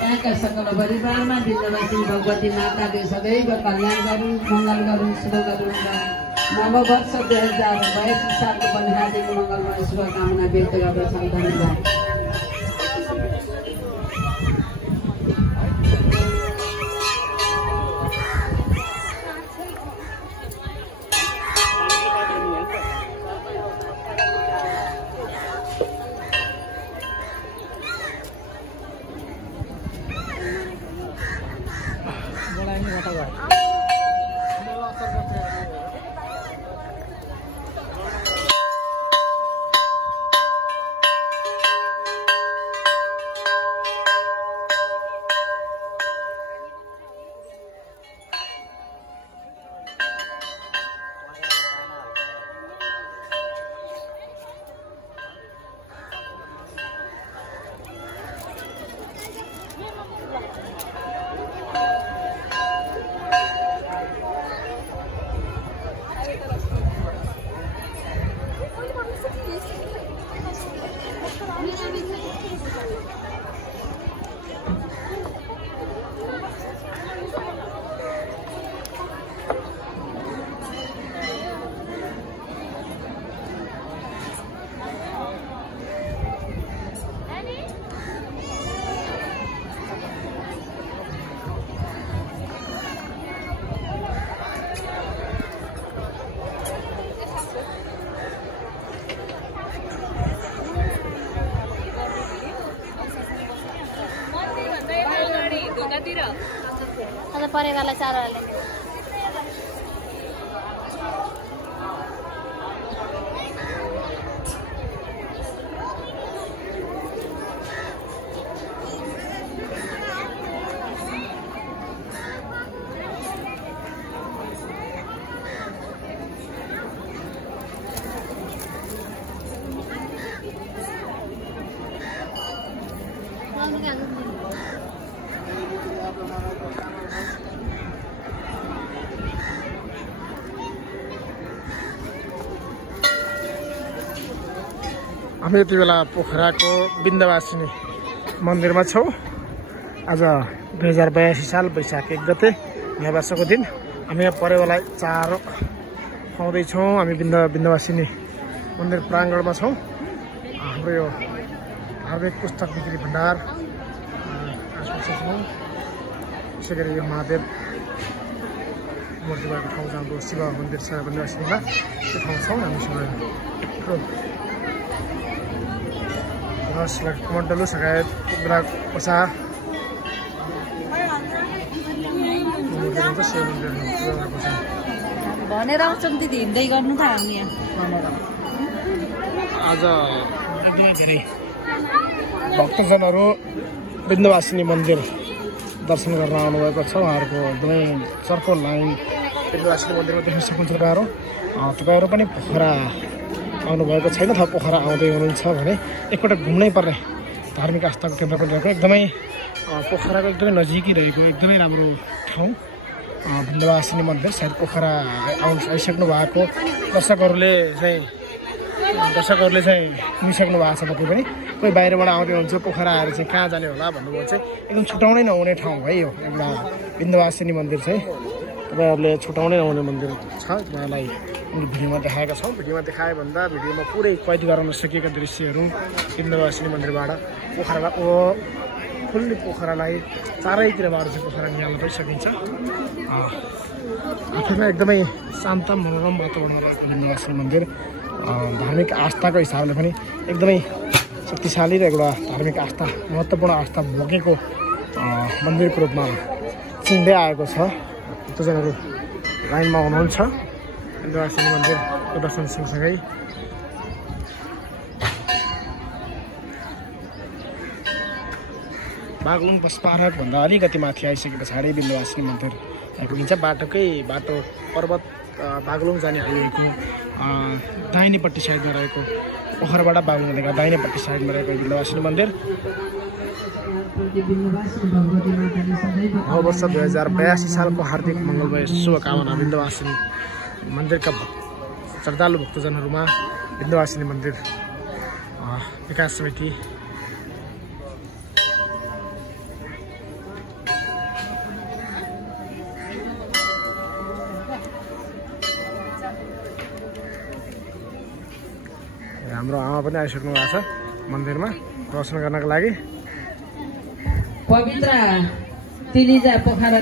यहाँका सकल परिवारमा विन्ध्यवासी भगवती माताले सदैव कल्याण गरून्, मङ्गल गरून्, शुभ गरून् र नववर्ष 2022 सालको पनि हार्दिक मङ्गलमय शुभकामना व्यक्त गर्दछन्। धन्यवाद। परेवाला चारोले हामी यति बेला पोखराको विन्ध्यवासिनी मन्दिरमा छौँ। आज 2082 साल वैशाख 1 गते नववर्षको दिन हामी यहाँ परेवाला चारो खुवाउँदैछौँ। हामी विन्ध्यवासिनी मन्दिर प्राङ्गणमा छौँ। हाम्रो यो धार्मिक पुस्तक बिक्री भण्डार आसपास छौँ। त्यसै गरी यो महादेव मूर्ति भएको ठाउँ हाम्रो शिव मन्दिर छ विन्ध्यवासिनीमा, त्यो ठाउँ छौँ हामीसँग। कमण्डलु सगायत पसा भनेर आउँछौँ दिदी, हिँड्दै गर्नु त हामी आज एकदमै धेरै भक्तजनहरू विन्ध्यवासिनी मन्दिर दर्शन गर्न आउनुभएको छ। उहाँहरूको एकदमै चर्को लाइन विन्ध्यवासिनी मन्दिरमा देख्न सक्नुहुन्छ। तपाईँहरू पनि पोखरा आउनुभएको छैन अथवा पोखरा आउँदै हुनुहुन्छ भने एकपल्ट घुम्नै पर्ने धार्मिक आस्थाको केन्द्र पनि रहेको, एकदमै पोखराको एकदमै नजिकै रहेको एकदमै राम्रो ठाउँ विन्ध्यवासिनी मन्दिर। सायद पोखरा आइसक्नु भएको दर्शकहरूले चाहिँ मिसिसक्नु भएको छ। तपाईँ पनि कोही बाहिरबाट आउँदै हुन्छ पोखरा आएर चाहिँ कहाँ जाने होला भन्नुभयो चाहिँ एकदम छुटाउनै नहुने ठाउँ है यो एउटा विन्ध्यवासिनी मन्दिर चाहिँ। तपाईँहरूले छुटाउनै नहुने मन्दिर छ। उहाँलाई भिडियोमा देखाएका छौँ। भिडियोमा देखाए भन्दा भिडियोमा पुरै कैद गर्न सकिएका दृश्यहरू विन्ध्यवासिनी मन्दिरबाट पोखरालाई खुल्ली पोखरालाई चारैतिरबाट चाहिँ पोखरा निहाल्न पनि सकिन्छ। आफैमा एकदमै शान्त मनोरम वातावरण रहेको विन्ध्यवासिनी मन्दिर धार्मिक आस्थाको हिसाबले पनि एकदमै शक्तिशाली र एउटा धार्मिक आस्था महत्त्वपूर्ण आस्था बोकेको मन्दिरको रूपमा चिन्दै आएको छ। भक्तजनहरू लाइनमा हुनुहुन्छ विन्ध्यवासिनी मन्दिरको दर्शन सँगसँगै। बागलुङ बस पार्कभन्दा अलिकति माथि आइसके पछाडि विन्ध्यवासिनी मन्दिर आइपुगिन्छ। बाटो पर्वत बागलुङ जाने हाइवेको दाहिनेपट्टि साइडमा रहेको पोखराबाट बागलुङ दाहिनेपट्टि साइडमा रहेको विन्ध्यवासिनी मन्दिर। समिति बिन्दवासिनी भगवती माताले सदैव नववर्ष 2082 सालको हार्दिक मङ्गलमय शुभकामना बिन्दवासिनी मन्दिरका श्रद्धालु भक्तजनहरूमा बिन्दवासिनी मन्दिर विकास समिति हाम्रो आमा पनि आइसक्नु भएको छ मन्दिरमा दर्शन गर्नको लागि पवित्र तिलिजा पोखरा